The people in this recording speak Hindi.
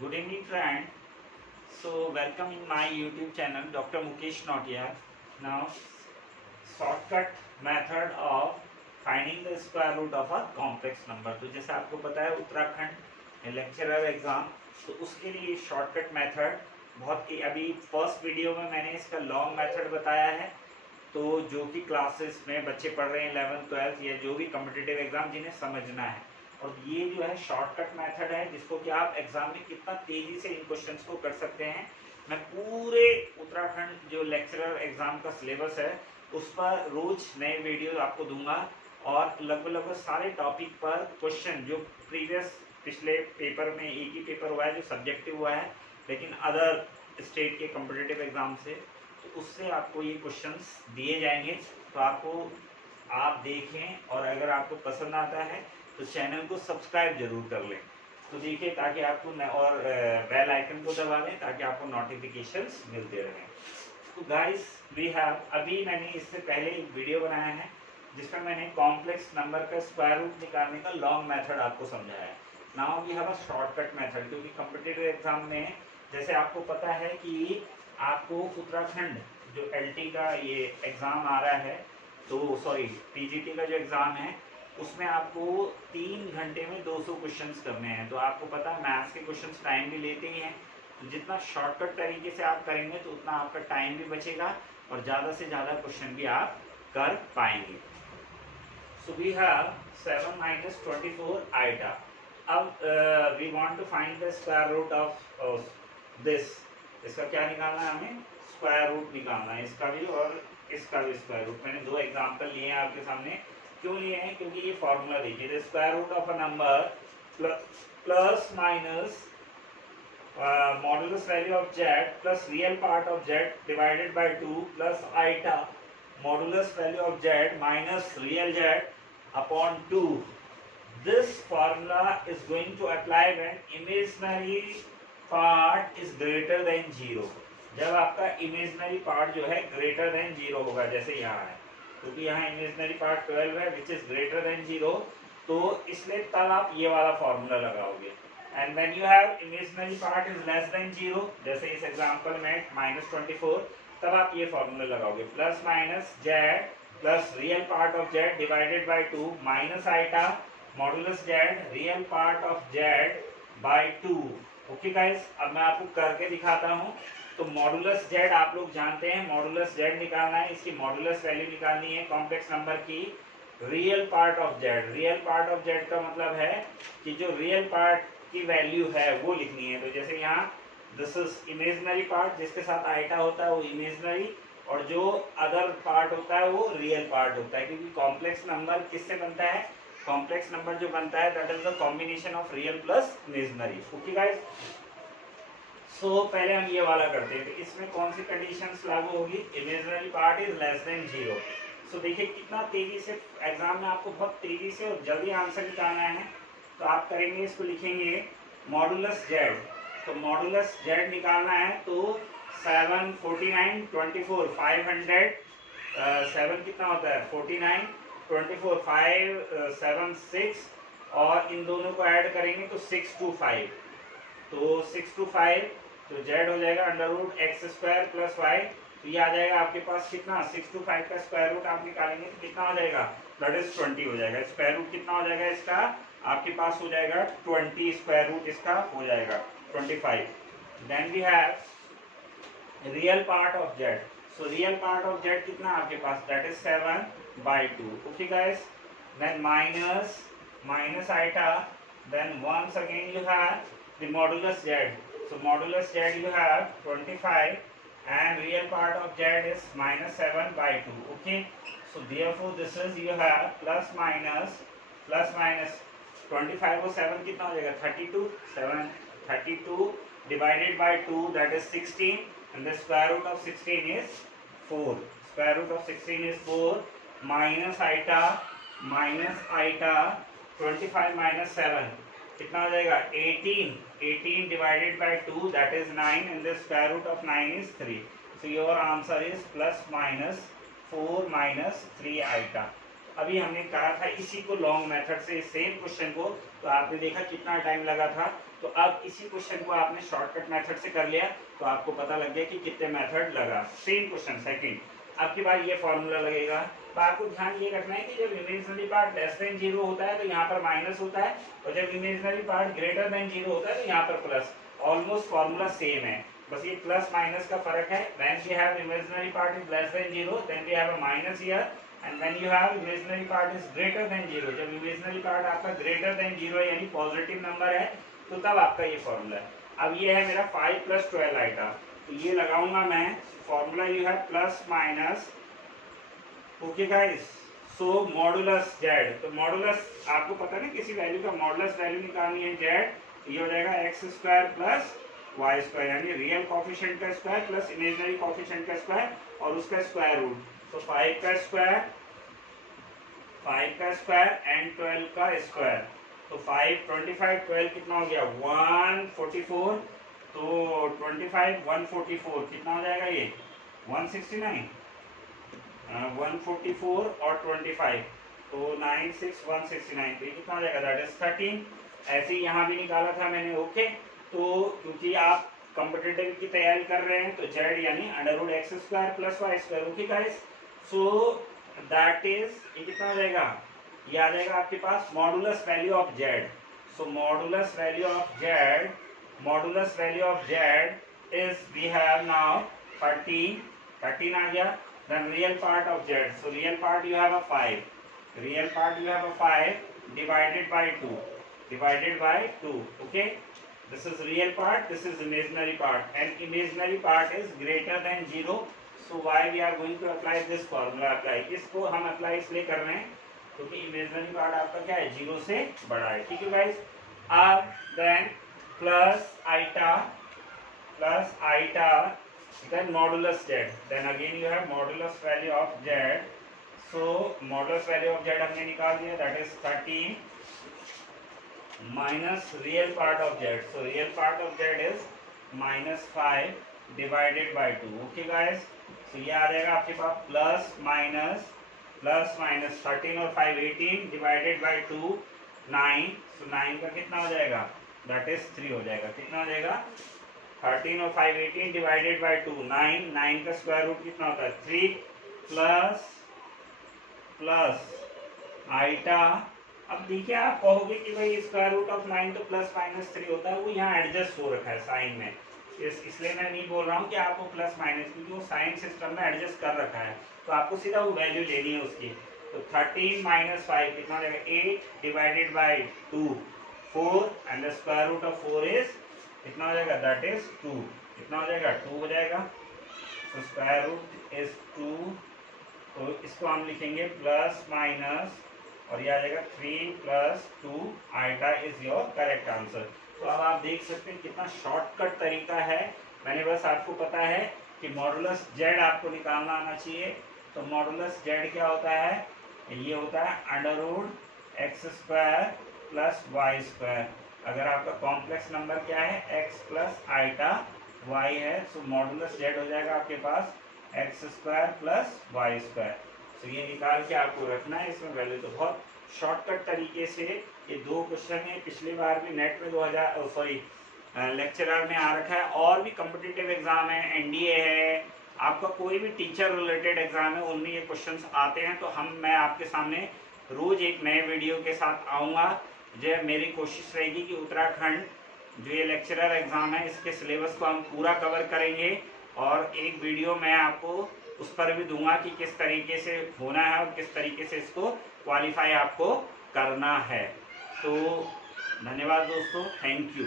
Good evening, friend. So, welcome in my YouTube channel, Dr. Mukesh Nautiyar. Now, shortcut method of finding the square root of a complex number. तो जैसे आपको पता है उत्तराखंड लेक्चरर एग्जाम, तो उसके लिए शॉर्टकट मेथड बहुत ही अभी फर्स्ट वीडियो में मैंने इसका लॉन्ग मेथड बताया है। तो जो कि क्लासेस में बच्चे पढ़ रहे हैं 11th 12th या जो भी कम्पिटिटिव एग्जाम जिन्हें समझना है, और ये जो है शॉर्टकट मेथड है जिसको कि आप एग्जाम में कितना तेजी से इन क्वेश्चंस को कर सकते हैं। मैं पूरे उत्तराखंड जो लेक्चरर एग्जाम का सिलेबस है उस पर रोज नए वीडियो आपको दूंगा, और लगभग सारे टॉपिक पर क्वेश्चन जो प्रीवियस पिछले पेपर में एक ही पेपर हुआ है जो सब्जेक्टिव हुआ है, लेकिन अदर स्टेट के कम्पिटिटिव एग्जाम से, तो उससे आपको ये क्वेश्चंस दिए जाएंगे। तो आप देखें, और अगर आपको पसंद आता है तो चैनल को सब्सक्राइब जरूर कर लें। तो देखिए, ताकि आपको और बेल आइकन को दबा दें ताकि आपको नोटिफिकेशंस मिलते रहें। तो गाइस वी हैव, अभी मैंने इससे पहले एक वीडियो बनाया है जिसमें मैंने कॉम्प्लेक्स नंबर का स्क्वायर रूट निकालने का लॉन्ग मेथड आपको समझाया है। Now we have a shortcut method, क्योंकि कॉम्पिटिटिव एग्जाम में जैसे आपको पता है कि आपको उत्तराखंड जो एलटी का ये एग्ज़ाम आ रहा है, तो सॉरी पीजीटी का जो एग्ज़ाम है उसमें आपको 3 घंटे में 200 क्वेश्चंस करने हैं। तो आपको पता है मैथ्स के क्वेश्चंस टाइम भी लेते ही हैं, तो जितना शॉर्टकट तरीके से आप करेंगे तो उतना आपका टाइम भी बचेगा और ज़्यादा से ज़्यादा क्वेश्चन भी आप कर पाएंगे। So we have 7 - 24 iota. अब we want to find the square root of this. इसका क्या निकालना है, हमें स्क्वायर रूट निकालना है, इसका भी और इसका भी स्क्वायर रूट। मैंने 2 एग्जाम्पल लिए हैं आपके सामने। क्यों लिए हैं? क्योंकि ये फॉर्मूला देखिए, the square root of a number plus minus modulus value of Z plus real part of Z divided by 2 plus iota modulus value of Z minus real Z upon 2। This formula is going to apply when imaginary part is greater than 0। जब आपका इमेजिनरी पार्ट जो है ग्रेटर देन 0 होगा, जैसे यहाँ है, क्योंकि यहाँ इमेजिनरी पार्ट 12 है विच इज ग्रेटर देन 0, तो इसलिए तब आप ये वाला फॉर्मूला लगाओगे। And when you have imaginary part is less than 0, जैसे इस एग्जांपल में -24, तब आप ये फॉर्मूला लगाओगे, plus minus Z plus real part of Z divided by 2 minus iota modulus Z real part of Z by 2। Okay guys, अब मैं आपको करके दिखाता हूँ। तो मॉडुलस जेड आप लोग जानते हैं, मॉडुलस जेड निकालना है, इसकी मॉडुलस वैल्यू निकालनी है कॉम्प्लेक्स नंबर की real part of Z. Real part of Z का मतलब है कि जो रियल पार्ट की वैल्यू है वो लिखनी है। तो जैसे यहाँ दिस इज इमेजिनरी पार्ट, जिसके साथ आइटा होता है वो इमेजिनरी, और जो अदर पार्ट होता है वो रियल पार्ट होता है, क्योंकि कॉम्प्लेक्स नंबर किससे बनता है? कॉम्प्लेक्स नंबर जो बनता है that is the combination of real plus imaginary. Okay guys, so पहले हम ये वाला करते हैं। तो इसमें कौन सी कंडीशंस लागू होगी? Imaginary part is less than 0। सो देखिए कितना तेजी से एग्जाम में आपको बहुत तेजी से और जल्दी आंसर निकालना है। तो आप करेंगे, इसको लिखेंगे मॉडुलस जेड। तो मॉडुलस जेड निकालना है, तो 7 49 24 500 7 कितना होता है 49 24 5 7 6, और इन दोनों को ऐड करेंगे तो 6 to 5। तो 6 to 5 तो जेड हो जाएगा √x² प्लस y। तो ये आ जाएगा आपके पास कितना, 6 to 5 का स्क्वायर रूट आप निकालेंगे तो कितना हो जाएगा, दैट इज 20 हो जाएगा। स्क्वायर रूट कितना हो जाएगा इसका, आपके पास हो जाएगा 20, स्क्वायर रूट इसका हो जाएगा 25। Then we have real part of z. So real part of z कितना आपके पास, that is 7/2। Okay guys, then minus iota, then once again you have the modulus z। So modulus z you have 25 and real part of z is -7/2। Okay, so therefore this is you have plus minus 25 और 7 कितना हो जाएगा 32, 32 divided by 2 that is 16, and the square root of 16 is 4। square root of 16 is 4 minus iota 25 minus 7 कितना हो जाएगा 18 divided by 2 that is 9, and the square root of 9 is 3। So your answer is +4 - 3 iota. अभी हमने कहा था इसी को लॉन्ग मेथड से सेम क्वेश्चन को, तो आपने देखा कितना टाइम लगा था, तो अब इसी क्वेश्चन को आपने शॉर्टकट मेथड से कर लिया तो आपको पता लग गया कि कितने मेथड लगा। सेम क्वेश्चन सेकंड, आपके पास ये फॉर्मूला लगेगा। तो आपको ध्यान ये रखना है कि जब इमेजिनरी पार्ट लेस देन 0 होता है तो यहाँ पर माइनस होता है, और जब इमेजिनरी पार्ट ग्रेटर देन 0 होता है तो यहाँ पर प्लस। ऑलमोस्ट फॉर्मूला सेम है, बस ये प्लस माइनस का फर्क है। When we have imaginary part is less than 0 then we have a minus here, and when you have imaginary part is greater than 0, जब इमेजिनरी पार्ट आपका ग्रेटर देन 0 यानी पॉजिटिव नंबर है तो तब आपका ये फॉर्मूला है। अब ये है मेरा 5 + 12 आइटा, तो ये लगाऊंगा मैं फॉर्मूला यू है प्लस माइनस, ओके गाइस। सो मॉडुलस जेड, तो मॉडुलस आपको पता है ना किसी वैल्यू का मॉडुलस वैल्यू निकालनी है जेड, तो ये हो जाएगा x² + y² यानी रियल कोफिशिएंट का स्क्वायर प्लस इमेजिनरी कोफिशिएंट का स्क्वायर और उसका स्क्वायर रूट। तो 5 का स्क्वायर एंड 12 का स्क्वायर, तो 5 25 12 कितना हो गया 144, तो 25 144 कितना हो जाएगा ये 169, 144 और 25 तो 96 169, तो ये कितना हो जाएगा दैट इज 13। ऐसे ही यहाँ भी निकाला था मैंने, ओके। तो क्योंकि आप कॉम्पिटिटिव की तैयारी कर रहे हैं तो z यानी √x² + y², okay guys. So that is ये कितना हो जाएगा, ये आ जाएगा आपके पास modulus value of z। So modulus value of z is we have now 13 आ गया। Then real part of z, so real part you have a 5 divided by 2, okay. This is real part, this is imaginary part, and imaginary part is greater than 0. So why we are going to apply this formula? इसको हम अप्लाई इसलिए कर रहे हैं क्योंकि इमेजिनरी पार्ट आपका क्या है 0 से बड़ा है, ठीक है गाइस। अब then plus iota then modulus z, then again you have modulus value of z. So modulus value of z हमने निकाल दिया, that is 13 minus real part of z. So real part of z is -5 divided by 2, okay guys. So ये आ जाएगा आपके पास प्लस माइनस 13 और 5 18 divided by 2 9, so 9 का कितना हो जाएगा that is 3 हो जाएगा, कितना हो जाएगा 13 और 5 18 divided by 2 9 का स्क्वायर रूट कितना होता है 3 प्लस आइटा। अब देखिए आप कहोगे कि भाई स्क्वायर रूट ऑफ 9 तो प्लस माइनस 3 होता है, वो यहाँ एडजस्ट हो रखा है साइन में, इसलिए मैं नहीं बोल रहा हूँ कि आपको प्लस माइनस, क्योंकि वो साइन सिस्टम में एडजस्ट कर रखा है, तो आपको सीधा वो वैल्यू लेनी है उसकी। तो 13 - 5 कितना हो जाएगा 8 divided by 2 4, and the square root of 4 is कितना हो जाएगा दैट इज 2, कितना हो जाएगा 2 हो जाएगा। तो स्क्वायर रूट इज 2, तो इसको हम लिखेंगे प्लस माइनस और ये आ जाएगा 3 + 2 iota is your correct answer. तो अब आप देख सकते हैं कितना शॉर्टकट तरीका है। मैंने बस आपको पता है कि मॉडुलस z आपको निकालना आना चाहिए। तो मॉडुलस z क्या होता है, ये होता है √x² + y²। अगर आपका कॉम्प्लेक्स नंबर क्या है x + आइटा y है, तो मॉडुलस z हो जाएगा आपके पास x² + y²। तो ये निकाल के आपको रखना है इसमें वैल्यू। तो बहुत शॉर्टकट तरीके से ये 2 क्वेश्चन है, पिछली बार भी नेट में लेक्चरर में आ रखा है, और भी कॉम्पिटिटिव एग्जाम है, NDA है, आपका कोई भी टीचर रिलेटेड एग्जाम है, उनमें ये क्वेश्चंस आते हैं। तो मैं आपके सामने रोज एक नए वीडियो के साथ आऊँगा। जो मेरी कोशिश रहेगी कि उत्तराखंड जो ये लेक्चरर एग्जाम है इसके सिलेबस को हम पूरा कवर करेंगे, और एक वीडियो मैं आपको उस पर भी दूंगा कि किस तरीके से होना है और किस तरीके से इसको क्वालिफाई आपको करना है। तो धन्यवाद दोस्तों, थैंक यू।